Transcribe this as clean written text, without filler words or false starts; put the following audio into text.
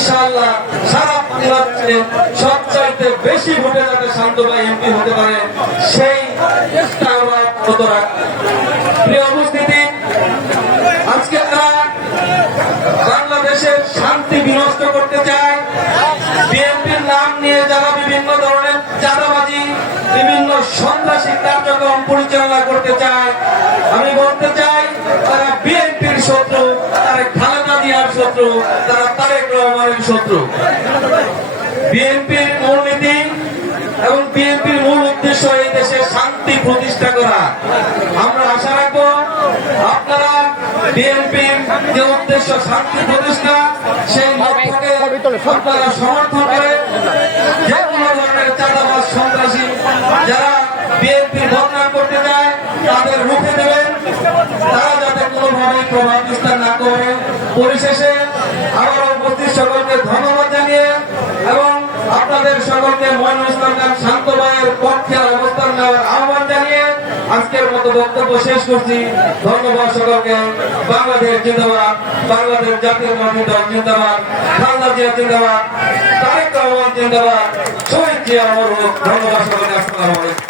ইনশাআল্লাহ সারা বাংলাদেশে সবচাইতে বেশি ভোটে যাতে শান্ত ভাই এমপি হতে পারে সেই চেষ্টা আমরা করতে রাখবো। প্রিয় উপস্থিতি, আজকে তারা বাংলাদেশের শান্তি বিনষ্ট করতে চায়, বিএনপির নাম নিয়ে যারা বিভিন্ন ধরনের চাঁদাবাজি, বিভিন্ন সন্ত্রাসী কার্যক্রম পরিচালনা করতে চায়, আমি বলতে চাই তারা বিএনপির শত্রু, তারা খালেদা জিয়ার শত্রু, তারা তারেক রহমানের শত্রু। বিএনপির মূলনীতি এবং বিএনপির মূল উদ্দেশ্য এই দেশে শান্তি প্রতিষ্ঠা করা। আমরা আশা রাখবো আপনারা বিএনপির যে উদ্দেশ্য শান্তি প্রতিষ্ঠা, সেই লক্ষ্যকে আপনারা সমর্থন করে যে কোনো ধরনের চাঁদাবাজ সন্ত্রাসী যারা বিএনপির বদনাম করতে চায় তাদের রুখে দেবেন, তারা যাতে কোনোভাবেই প্রভাব বিস্তার না করে। পরিশেষে আবার উপস্থিত সকলকে ধন্যবাদ জানিয়ে এবং আপনাদের সকলকে ময়নুল খান শান্ত ভাইয়ের পক্ষে অবস্থান নেওয়ার আহ্বান জানিয়ে আজকের মতো বক্তব্য শেষ করছি। ধন্যবাদ সকলকে। বাংলাদেশ জিন্দাবাদ, বাংলাদেশ জাতীয় মজলিস দল জিন্দাবাদ, খালেদা জিয়া জিন্দাবাদ, তারেক রহমান জিন্দাবাদ, শহীদ জিয়া অমর হোক। ধন্যবাদ সকলকে। আসসালামু আলাইকুম।